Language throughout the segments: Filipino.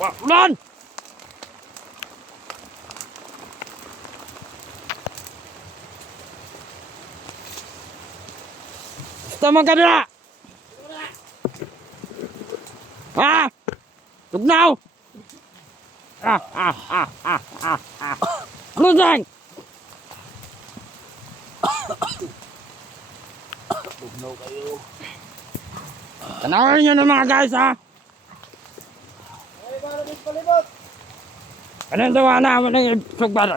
Wah, ulan! Tama ka na! Ah! Tugnaw! Luteng! Tugnaw kayo. Tanawin nyo ng mga guys ha! Ay, balibot, balibot! Anong tawa na mo ng sugbara?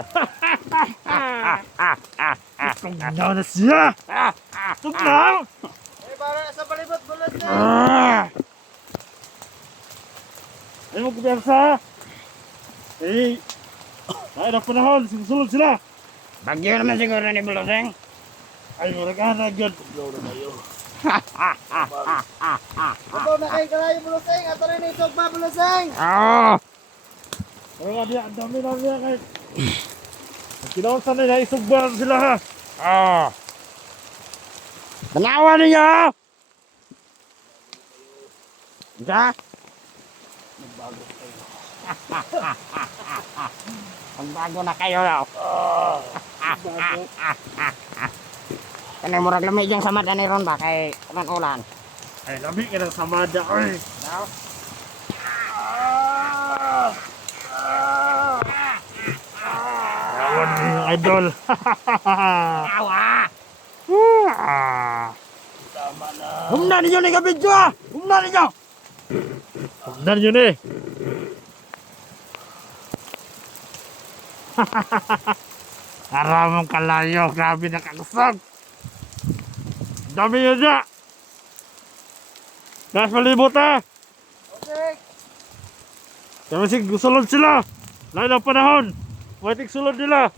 Tugnaw na siya! Tugnaw! Ay, para sa balibot, bulas na! Ay, magkubersa! Eh, ay, ng panahon, susunod sila! Bagyo naman siguro ni Buloseng. Ay, maragaan na dyan. Tugnaw na kayo. Tugnaw na kayo kalayo, Buluseng! Ato rin yung sugba, Buluseng! Oo! Pero nga diya, ang dami na niya kahit... Kinawasan nila, isugba sila ha! Oo! Tanawa ninyo! Isa? Magbago kayo. Magbago na kayo daw. Bago. Kanay murag lamig yung samad na ni Ron ba kay ulan-ulan. Ay, lamig ka ng samada, oy! Daw? Awan mo yung idol. Awa! Tama na. Humna ninyo ni kabidyo ah! Humna ninyo! Pagdan yun eh. Aramong kalayo. Grabe na kakusog. Dami yun niya. Gas malibot ha. Okay. Kaya sig sulod sila. Lain ang panahon. Waiting sulod nila.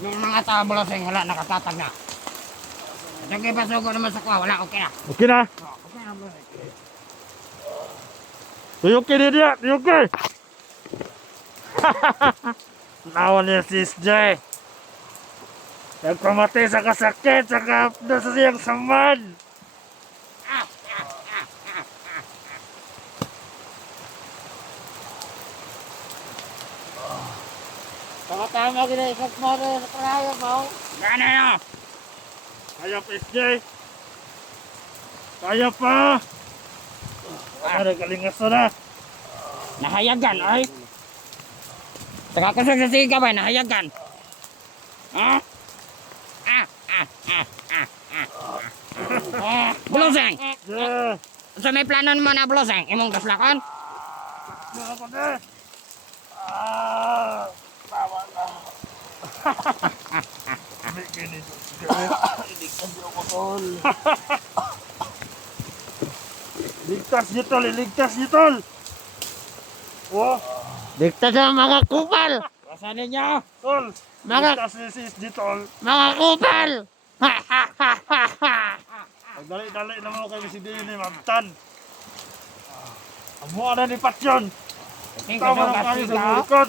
Yung mga tao Buloseng wala nakatatag na. Ito kayo pasugo naman sa kuha, wala okay na. Okay na. Okay na Buloseng. Tuyukin dia. Tuyukin. Nawan niya si SJ. Nagpamati sa kasakit. Saka nasa siyang samad. Tama-tama gina isang mo sa kalayo mo. Gana na! Kaya pa SJ. Kaya pa. Ano kalingaso na. Nahayagan ay. Tagakusog sa siga ba, nahayagan. Ha? Buloseng! Yeah. So may plano mo na Buloseng? Imong kaslakon? Ako na. Ah. Bawa na. May ganito. Iligtas niyo ako, tol. Ligtas niyo, tol. Iligtas niyo, tol. Oh. Dikta sa mga kupal! Asan ninyo? Tol. Mga- Ligtas niyo si SJ, tol. Mga kupal! Pagdali-dali na mo kami si Dini, mamtan. Amo na ni Patyon. Tama na kami sa bulikot.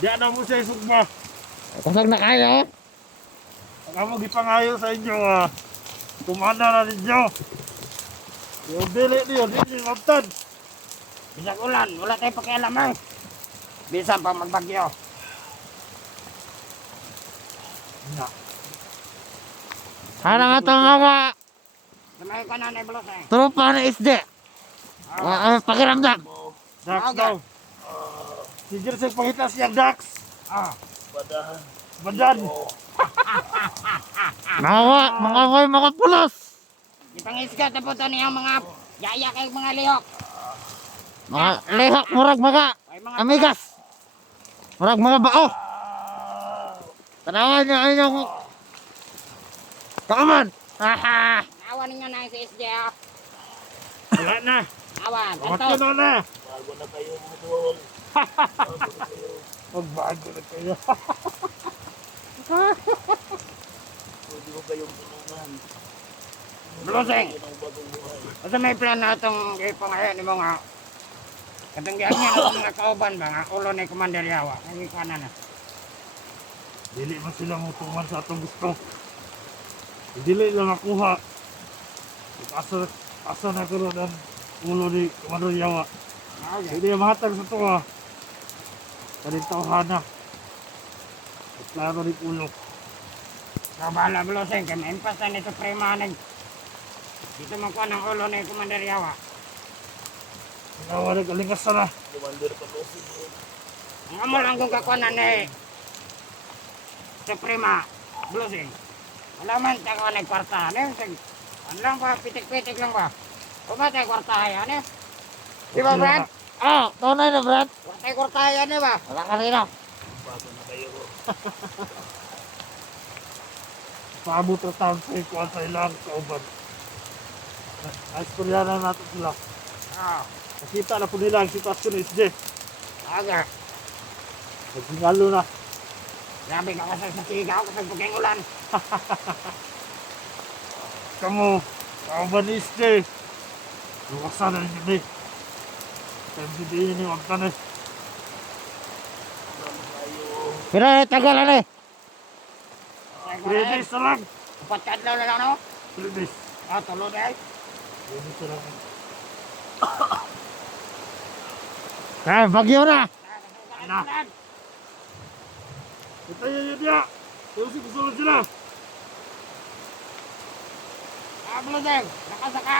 Diyan na mo siya isugma. Kusog na kayo? Ang amo gipangayo sa inyo, tumana na ninyo. Yung dili niyo, dili mamtan. Bisag ulan, wala tayong pakialam eh. Bisan pa magbagyo. Na. Harang atong mga Sumay ka na na Buloseng. tropa na isde. Pakiramdam. Dax Okay. daw. Si Jersey pangita siyang Dax. Ah, Badan. Mga koy, mga pulos. ipangisgat na po ito niyang mga yaya kay mga lihok. Mga lehak, murag mga Ay mga amigas. Murag mga bao. Tanawan niyo ang inyong kauman. Haha. awan ninyo na yung si SJ. ah. Wala na. Awan, Matyo ito. na. Bago na kayo, Budol. Magbago na kayo. Pwede ko kayong tulungan. Buloseng. Ang bagong buhay. Kasi may plan na itong ipangayon ni mga katanggihan niya ng mga kauban ba nga ulo ni Commander Yawa. Ang ikanan na. Dili man sila mutuman sa atong gusto. Dili lang makuha. Asa na karon ang ulo ni Commander Yawa. Okay. Hindi mahatag sa to ah. Kalintawhan na. At klaro rin ulo. So, bahala Blosing, kaya maimpas na ni Suprema nag... Dito makuha ng ulo ni Commander Yawa. Nawa rin kalingasan na. Ang amo lang kung kakuha ni Suprema Blosing. Wala man siya kuha ng kwartahan eh. Ano lang ba, pitik-pitik lang ba? Kumatay kwartahan eh. Di ba, Brad? Ah, tunay na, Brad. Kumatay kwartahan eh ba? Wala ka rin, Paabot na taon sa ikuan sa ilang kauban. Naistoryanan natin sila. Oo. Nakita na po nila ang sitwasyon ni SJ. Aga. Nagsingalo na. Grabe ka kasi sa sigaw kasi pagking ulan. Kamu, kauban ni SJ. Lukasan na ninyo ni. MCD ni huwag ka na. Pero tagal na eh. Pwede sa lang. Upat ka adlaw na lang no? Pwede. Ah, tulo dahil. Pwede sa lang. Ah, bagyo na. Na. Ito yun niya. Tusip susunod sila. Ah, Blosing, nakasa ka?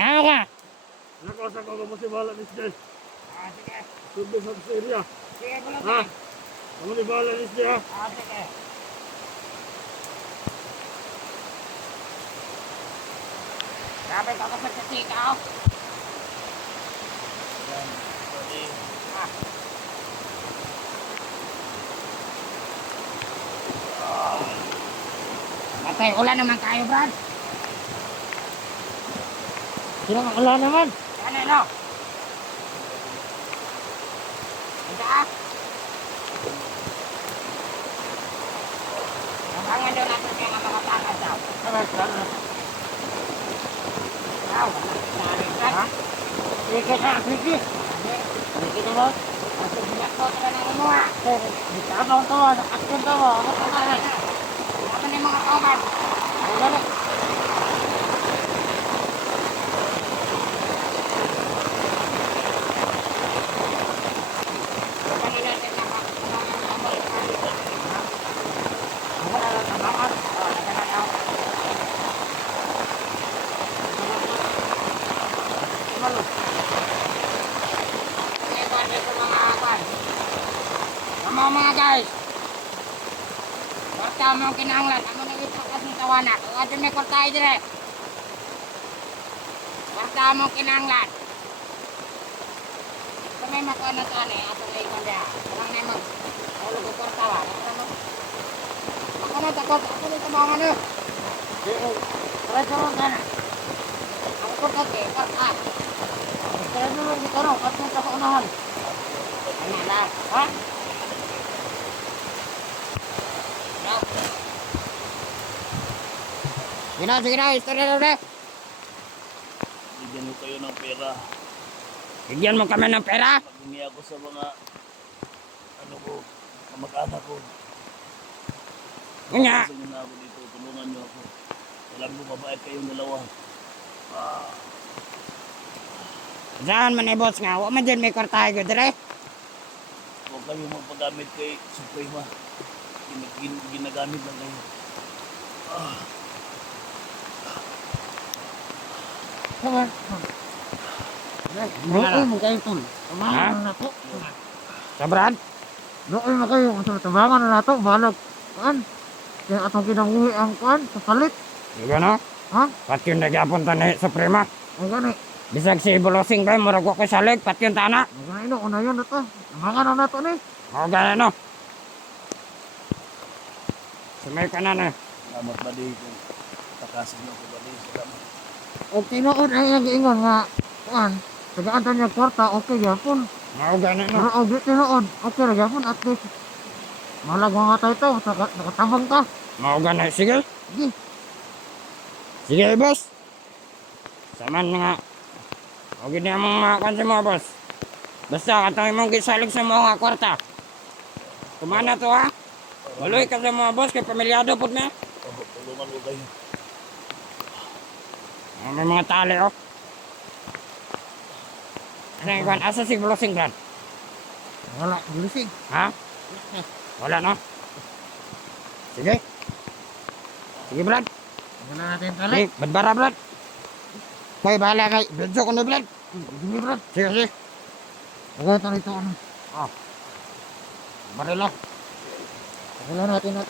Ano ka? Nakasa ko ka mo si Bala ni SJ. Ah, sige. Sundo sa area. Sige, Ha? Blosing. Kamu ni Bala ni SJ ha. Ah, sige. Grabe ka kasi sa sigaw. Ah. Matay, ulan naman tayo, Brad. Sino ka wala naman? Ano, no? Ito ah. Abangan doon natin kaya nga mga takas daw. Daw, wala sa ha? Sige na, sige. Sige na mo. Kasi binakot ka na mo ah. Ikaw to, action to mo. Ako to na. Ano na yung mga kauban? Ano na? Ano natin na ba? Wala lang sa bangon. Oh, nagana daw. Tumalo. Sige, kuwan dito mga kuwan. Mga guys. Kwarta mo ang kinahanglan. Amo nang ipakas ng tawanak. Kung adyo may kwarta ay dire. Kwarta mo ang kinahanglan. Kung may makuha na ito, atong laikon dia. Parang na mag-ulog ko kwarta ba? Ako na takot. Ako na tabangan na. Diretso mo sana. Ako ko kasi, kwarta. Diretso mo dito no, at mo sa unahan. Ano na? Ha? No. Sige na, istorya na ulit. Bigyan mo kayo ng pera. Bigyan mo kami ng pera. Maghingi ako sa mga ano ko, kamag-anak ko. Nga. Kasi na ako dito, tulungan niyo ako. Alam mo, mabait kayong dalawa. Saan man boss nga? Huwag man dyan may kwartahe ko dire. Huwag kayong magpagamit kay Suprema. Ginagamit lang kayo. Sama. Doon mo kayo tol. Ha? Tabangan na nato. Sa Brad? Doon mo kayo. Tabangan na nato. Balag. Kuan. Kaya atong kinabuhi ang kuan. Sa salit. Di ba no? Ha? Pat yun nagyapunta ni Suprema. Ang gani. Bisag si Bulosing ba, murag ko kay salig, pat yun tana. Ang gani no. Una yun na to. Tabangan na nato ni. O gana no. Sumay ka na na. Salamat ba di kung takasin niyo ako ba di. Salamat. O tinuod ay nag-iingon nga. Kuan. Tagaan tayo niya kwarta. Okay yapon. O gana no. Pero og tinuod. Okay ra yapon. At least. Malag mga tayo to. Nakatabang ka. Mao gana. Sige. Sige. Sige boss. Saman nga. O gini ang mga kansi mo boss. Basta katong imong gisalig sa mga kwarta. Kumana to ha. Waloy ka sa mga boss kay pamilyado pud na. Tulungan ko kayo. May mga tali oh. Ano yung asa si Bulusing, Brad? Wala, bulising. Ha? Wala, no? Sige. Sige, Brad. Wala natin tali. Sige, badbara, Brad. May bahala kay. Bledso ko na, Brad. Sige, Brad. Sige, sige. Wala tali ito ano. Barila. Wala natin na.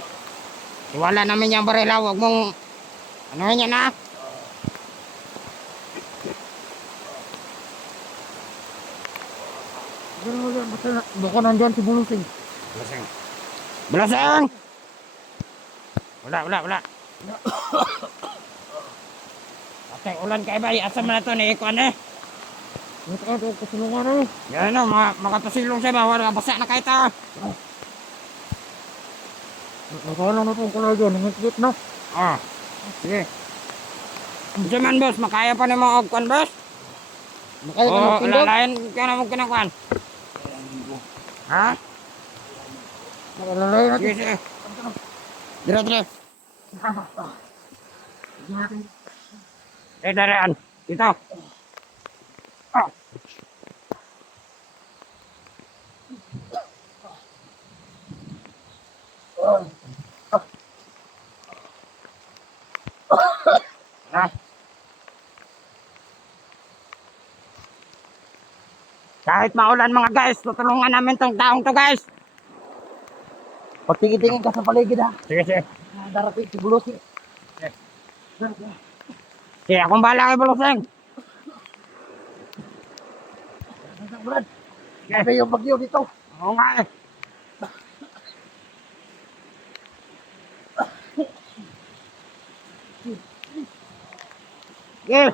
Iwala namin yung barila. Huwag mong... Ano yan na? Wala, baka nandyan si bulising. Bulusing. Bulusing! Wala. Patay ulan kay bay. Asa mo na to ni Ikuan eh. Ito ka, ito kasulungan eh. Yan o, makapasilong siya ba? Wala, basa na kayo ta. Nakala na itong kulay dyan, hingit na. Sige. Diyan man, boss. Makaya pa ni mga Ikuan, boss. Makaya ka Oo, magpindot. lalayan ka na mo kinakuan. Ha? Nakalalay natin. Sige, sige. Dire. Daraan. Dito. Kahit maulan mga guys, tutulungan namin tong taong to guys. Pagtingin-tingin ka sa paligid ha. Sige. Darating si bulising. Sige, akong bahala kay Bulusing. Brad, sabi yung bagyo dito. Oo nga eh. Sige.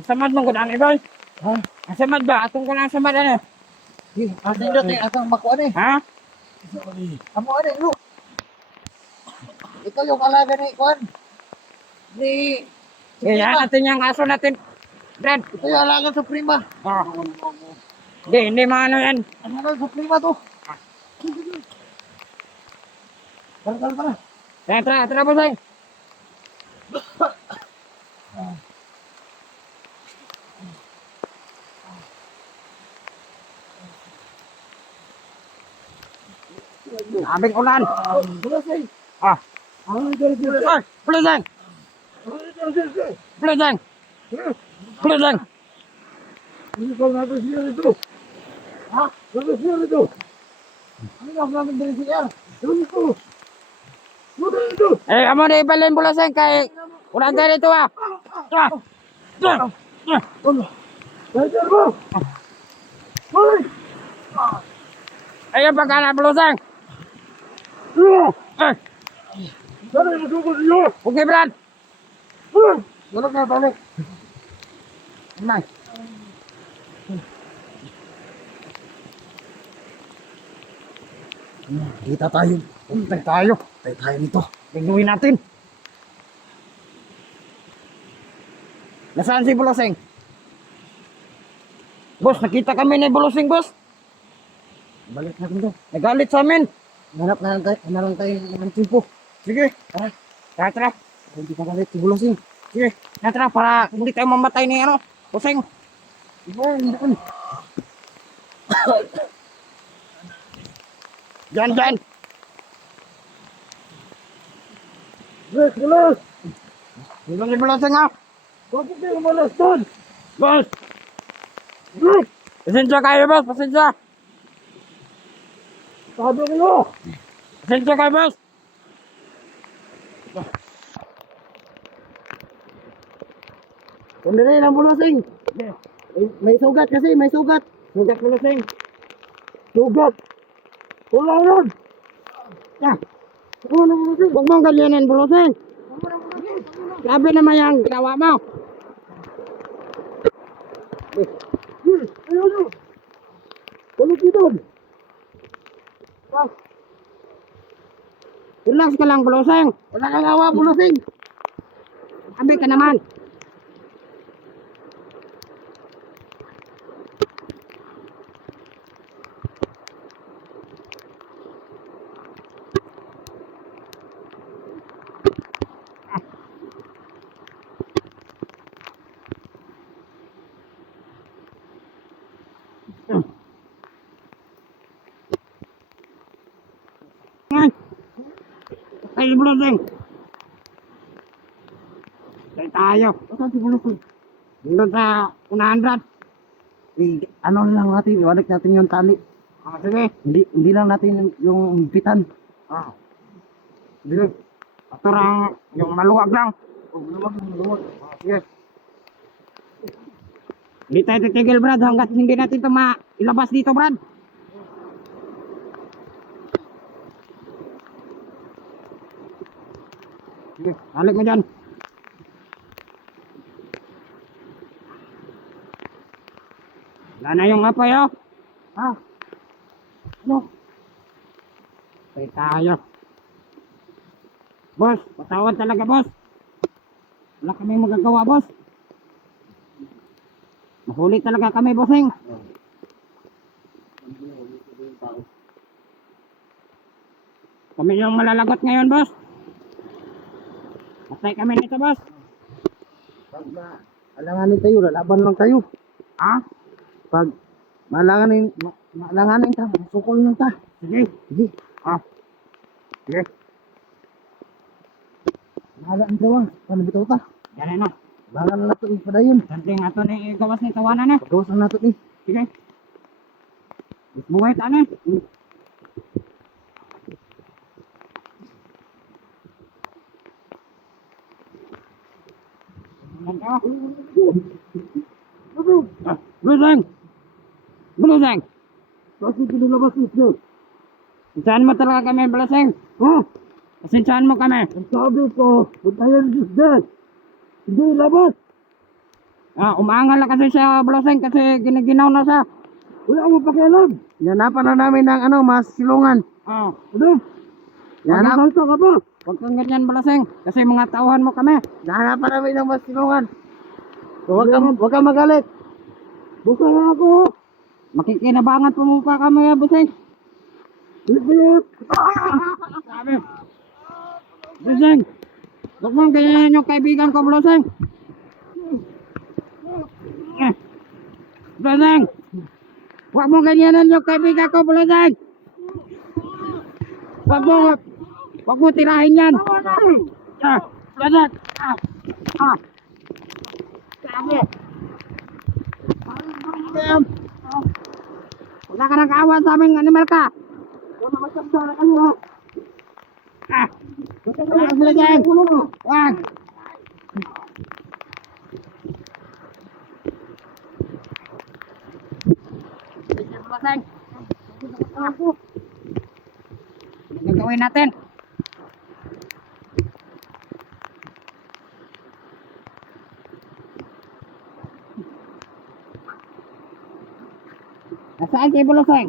Ang samad mong gudang iboy. Ha? Ang samad ba? Atong ko lang ang samad ano? Asin dito yung asang makuha eh. Ha? Amo ano look. Ito yung alaga ni Kwan. Ni... Yan natin yung aso natin. Brad. Ito yung alaga sa prima. Hindi maano yan. Ano na sa prima to? Tara. Tara, Bulusing. Aming ulan. Bulising. Bulusing. Hindi ka natin siya dito. Ha? Natin siya dito. Ano nga namin din siya? Dito. Dito. Amo na ibalin Bulusing kay ulan tayo dito ah. Kaya mo. Hoy. Ayun pagkana Bulusing. Sana yung suko niyo. Okay, Brad. Tulog na balik. Nay. Kita tayo. Puntay tayo. Tayo tayo nito. Tignuhin natin. Nasaan si Bulusing? Boss, nakita kami ni Bulusing, boss. Balik natin to. Nagalit sa amin. Hanap na lang tayo ng timpo. Sige. Tara. Hindi ka galit si Bulising. Sige. Tara, para hindi tayo mamatay ni ano. Bulusing. Hindi. Diyan. Bilis. Dito si Bulusing ah. Bakit kayo malas doon? Boss. Pasensya kayo, boss. Pasensya kayo, boss. Sandali lang Bulising. May sugat kasi, may sugat. Sugat Bulusing. Sugat. Wala yan. Huwag mong ganyanin, Bulosing. Grabe naman yung ginawa mo. Ayun! Tulog dito! Relax ka lang, Bulosing. Wala kang awa, Bulosing. Sabi ka naman. Ay, Bulosing. Tay tayo. Saan si Bulosing? Doon sa 100. Ano lang natin, iwanak natin yung tali. Sige. Hindi lang natin yung higpitan. Sige. Aturang yung maluwag lang. Sige. Hindi tayo titigil, Brad, hanggat hindi natin ito ilabas dito, Brad. Sige, balik mo dyan. Wala na yung apoy, oh. Ano? Patay tayo. Boss, patawad talaga, boss. Wala kami magagawa, boss. Mahuli talaga kami, bossing. Kami yung malalagot ngayon, boss. Patay kami nito, boss. Alanganin tayo, lalaban lang tayo. Ha? Pag malanganin ta, sukol lang ta. Sige. Sige, Sige. bahala ang dawang. Paano bitaw ta? Yan na. Bahala na nato yung padayon. Santing ato ni gawas ni tawanan, eh. Pagawas na nato ni. Sige. Buhay ta, eh. Buluseng! Buluseng! Bakit pinilabas ito? Saan mo talaga kami, Buluseng? Saan mo kami? Ang sabi ko, puntayan Diyos din. Hindi labas. Umaangal na kasi siya, Buluseng, kasi giniginaw na siya. Wala mo pakialam. Hanapan na namin ng mas silungan. Ano? Hanap, Magkakalta ka ba? Huwag kang ganyan, Buluseng, kasi mga tauhan mo kami. hanapan namin ng mas silungan. Huwag kang magalit. Buka na ako. Makikinabangan po mo pa kami, Buluseng. Bibit. Sabi. Buluseng, huwag mong ganyan yung kaibigan ko, Buluseng. Buluseng, huwag mong ganyanan yung kaibigan ko, Buluseng. Huwag mo tirahin yan. Buluseng. Sabi. Wala ka nang kawan sa aming animal ka. Buluseng. Wag. Buluseng. Ano gagawin natin? Nasaan si Buluseng?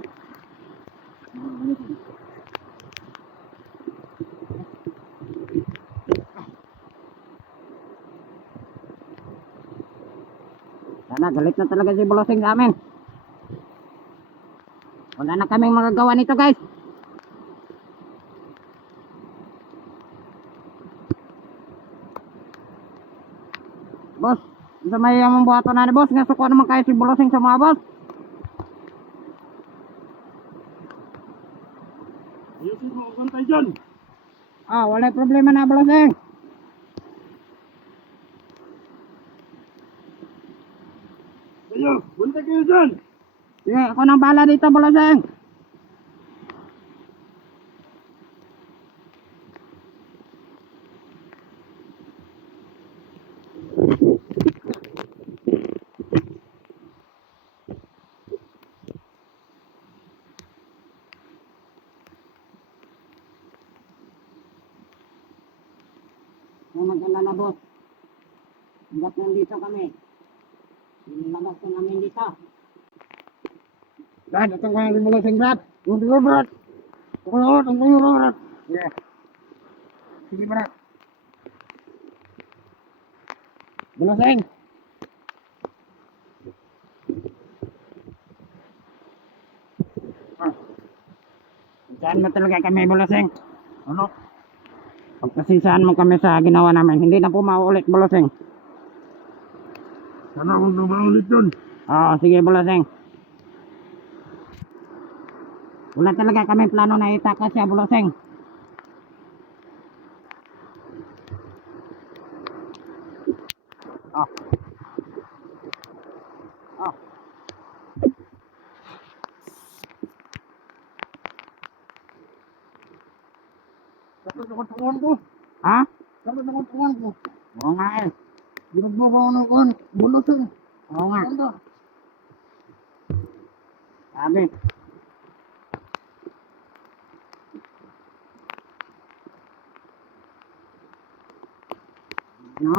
Sana galit na talaga si Buluseng sa amin. Wala na kaming magagawa nito, guys. Boss, sa may among buhaton na ni boss, nga suko naman kayo si Buluseng sa mga boss. Ayusin mo ang bantay dyan. Wala problema na, Buluseng. Kayo, bantay kayo dyan. Sige, ako nang bahala dito, Buluseng. Nung nag-alala boss. Hanggat nandito kami. Sinilabas ko namin dito. Brad, ito ko yung bulasing, Brad. Hindi ko, Brad. Ito ko, Brad. Yeah. Sige, Brad. Bulaseng! Saan mo talaga kami, Bulaseng? Ano? Pagpasisaan mo kami sa ginawa namin, hindi na po mauulit, Bulaseng. Sana akong lumaulit yun. Oo, sige, Bulaseng. Wala talaga kami plano na itakas siya, Bulaseng. Oh. Oh. Dapat ako tuwan ko. Ha? Dapat ako tuwan ko. Oo nga eh. Ginagawa ko ng kuwan. Bulasing. Oo nga. Ano? Sabi. No?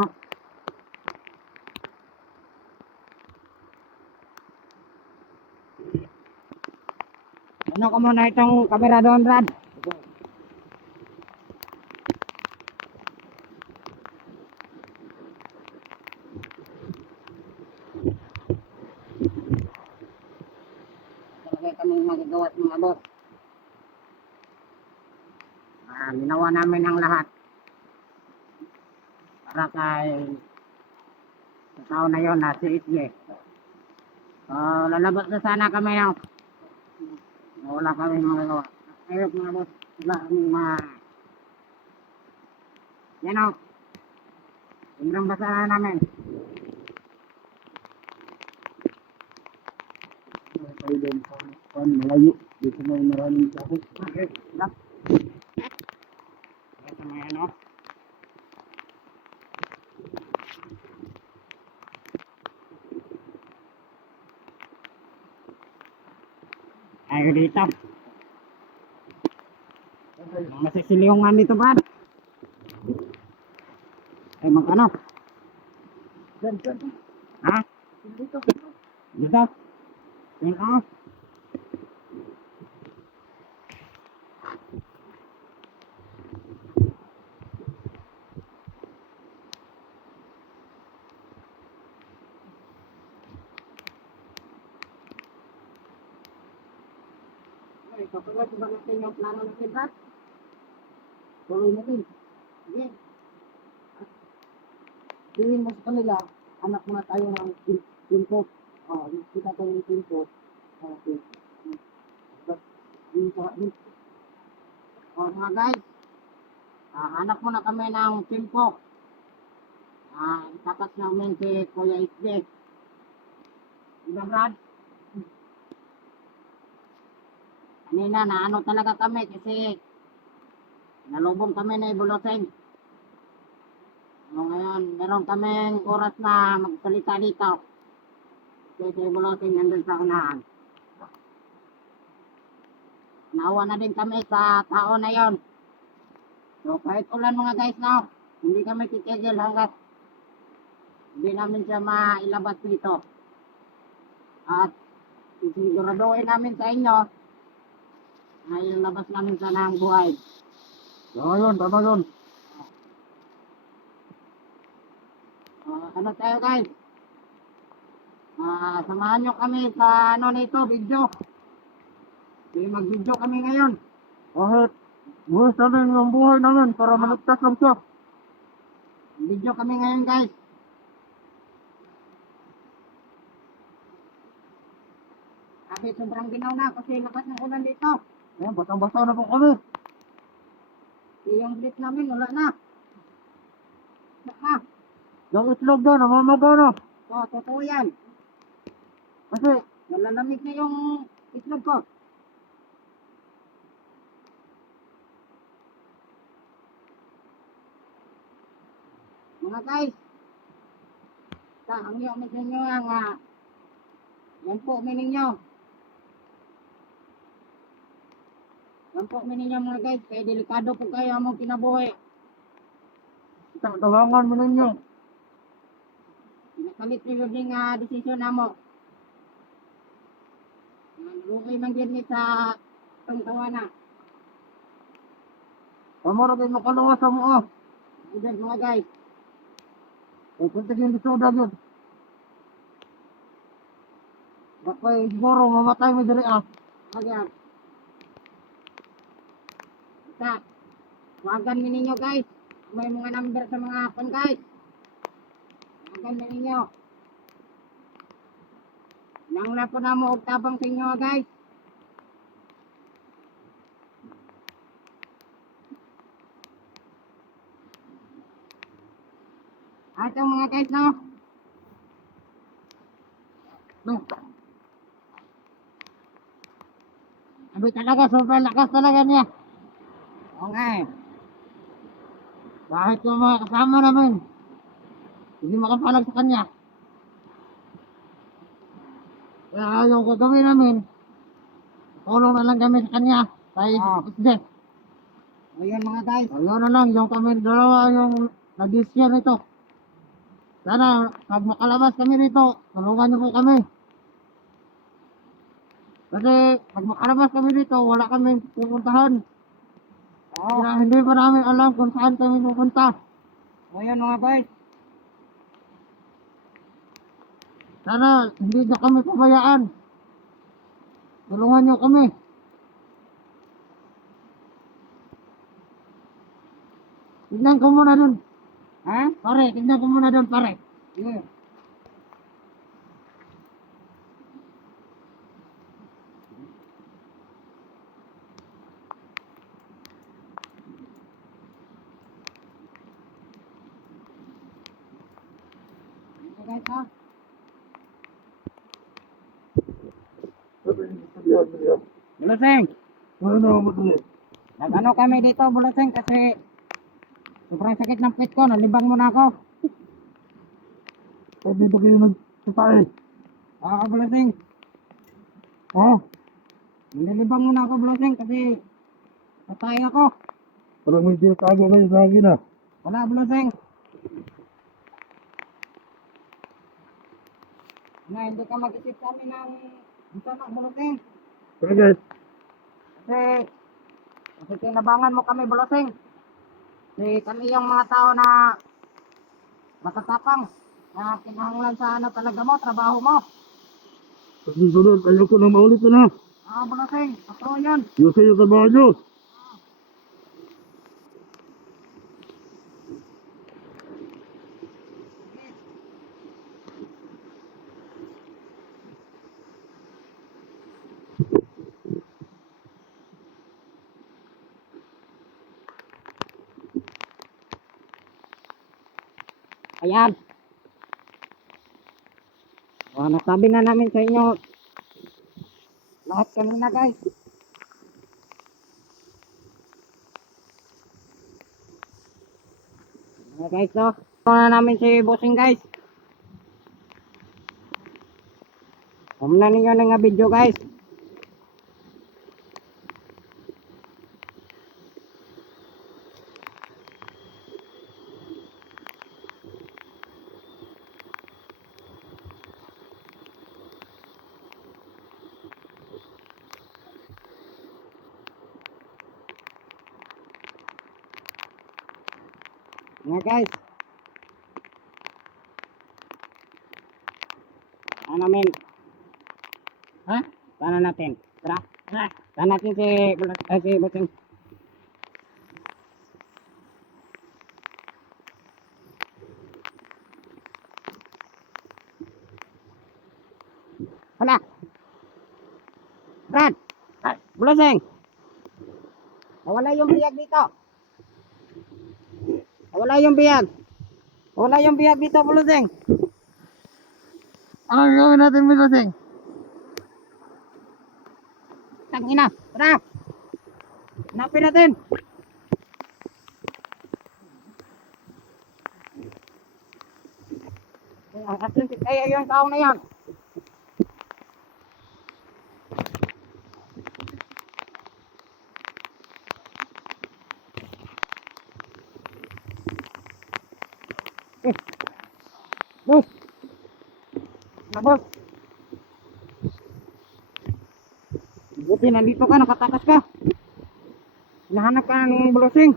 Ano ko muna itong kamera doon, Brad? Talaga kaming magagawa at mga boss. Ginawa namin ang lahat. Para kay sa tao na yun na si Itye. Lalabas na sana kami ng wala kami magagawa. Ayok mga boss. Wala kaming yan o. Sobrang basa na namin. Tayo doon sa kuwan, malayo. Dito may maraming sakit. Okay. Lap. Ito mga ano. Ayaw dito. Masisiliungan dito, Brad. Ay, magkano? Ha? Dito. Dito? Yan ako. Ay, kapag ba natin yung plano natin, Brad? Tuloy natin. Sige. Tingin mo sa kanila, anak mo na tayo ng timpot. Kita tayo ng timpot. Okay. Mga guys, anak mo na kami ng timpok. Itakas namin si Kuya Isde. Diba, Brad? Kanina na ano talaga kami kasi nalubong kami na Bulaseng. Ngayon, meron kaming oras na magsalita dito. Kasi Bulaseng nandun sa unahan. Naawa na din kami sa tao na yon. So kahit ulan mga guys na, hindi kami titigil hanggat hindi namin siya mailabas dito. At sisiguraduhin namin sa inyo na ilabas namin sana ang buhay. Tama yun, tama yun. Ano tayo guys? Samahan nyo kami sa ano nito, video. Sige, mag-video kami ngayon. Kahit buwis namin yung buhay namin para maligtas lang siya. Video kami ngayon guys. Sabi sobrang ginaw na kasi lakas ng ulan dito. Ayan, basang-basa na po kami. Yung blitz namin wala na. Wala na. Yung itlog doon, namamaga na. Totoo yan. Kasi, Nalalamig na yung itlog ko. Mga guys, ang iyo ninyo ang yan po ninyo. Yan po ninyo mga guys, kaya delikado po kayo among kinabuhi. tabangan mo ninyo. Nakalit nyo yung desisyon na mo. Lukay man din ni sa pangtawa na. Kamara kayo makaluwas sa mga. Idan mga guys. Kung punta kayo dito dagod. Bakay siguro mamatay mo diri ah. Ayan. Sa, wagan mo ninyo guys. May mga number sa mga hapon guys. Wagan mo ninyo. Nang na po na mo og tabang sa inyo guys. Ato mga guys no. No. Abi talaga sobrang lakas talaga niya. Okay. Kahit yung mga kasama namin. Hindi makapalag sa kanya. Kaya yung gagawin namin. Tulong na lang kami sa kanya. Kahit isde. Ayun mga guys. Ayun na lang, yung kami dalawa yung nag-desisyon ito. Sana, pag makalabas kami rito, tulungan niyo po kami. Kasi, pag makalabas kami rito, wala kami pupuntahan. Kaya hindi pa namin alam kung saan kami pupunta. Ayun mga guys. Sana, hindi na kami pabayaan. Tulungan niyo kami. Tignan ko muna dun. Ha? Pare, tignan ko muna dun, pare. Yeah. Okay guys ha. Bulaseng. Ano mo dali? Nag-ano kami dito Bulaseng kasi sobrang sakit ng pit ko. Nalibang mo na ako. Pag dito kayo nagsasay. Bulaseng. Ha? Nalibang mo na ako Bulaseng kasi patay ako. Parang may tinatago kayo sa akin ah. Wala Bulaseng. Na hindi ka mag-isip sa amin ng bisama Bulaseng. Pero guys, Kasi tinabangan mo kami Bulaseng. Kasi kami yung mga tao na matatapang. Na kinahanglan sa ano talaga mo, trabaho mo. pag susunod, ayoko na maulit na. Bulaseng, patro yun. Yung sa'yo trabaho nyo. Ayan. Nasabi na namin sa inyo lahat kanina guys. Guys, no? Ito na namin si Bossing guys. Kumna ninyo na nga video guys. Nga guys. Ano namin? Ha? Sana natin. Tara. Tara. Sana natin si Bossing. Hala. Brad. Bossing. Nawala yung biyag dito. Nawala yung biyag. Nawala yung biyag dito, Bossing. Ano gawin natin, Miloseng? Tangina. Tara. Hanapin natin. Asan si kaya yung tao na yan? boss. Buti nandito ka, nakatakas ka. Hinahanap ka ng bulusing.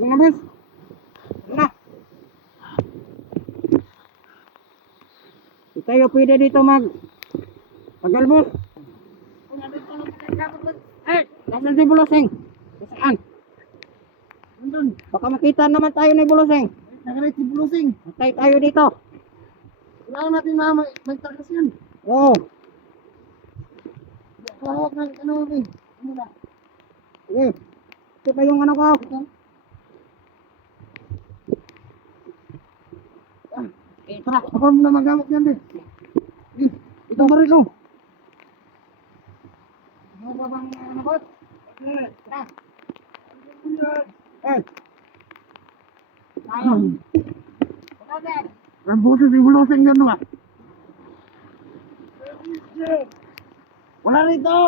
Mga boss. Na. Di tayo pwede dito tagal boss. Nasaan si bulusing? Saan? Nandun. Baka makita naman tayo ni bulusing. Nagalit si Bulusing. Matay tayo dito. Kailangan natin may tagas yan. Oo. Hawak ng ano eh. Ano na? Sige. Ito pa yung ano ko. Tara, ako mo na magamit yan din. Ito marilo. Ano ba bang ano boss? Tara. Eh, Tayo. Brother. ang boses si Bulusing yan ba? Wala rito.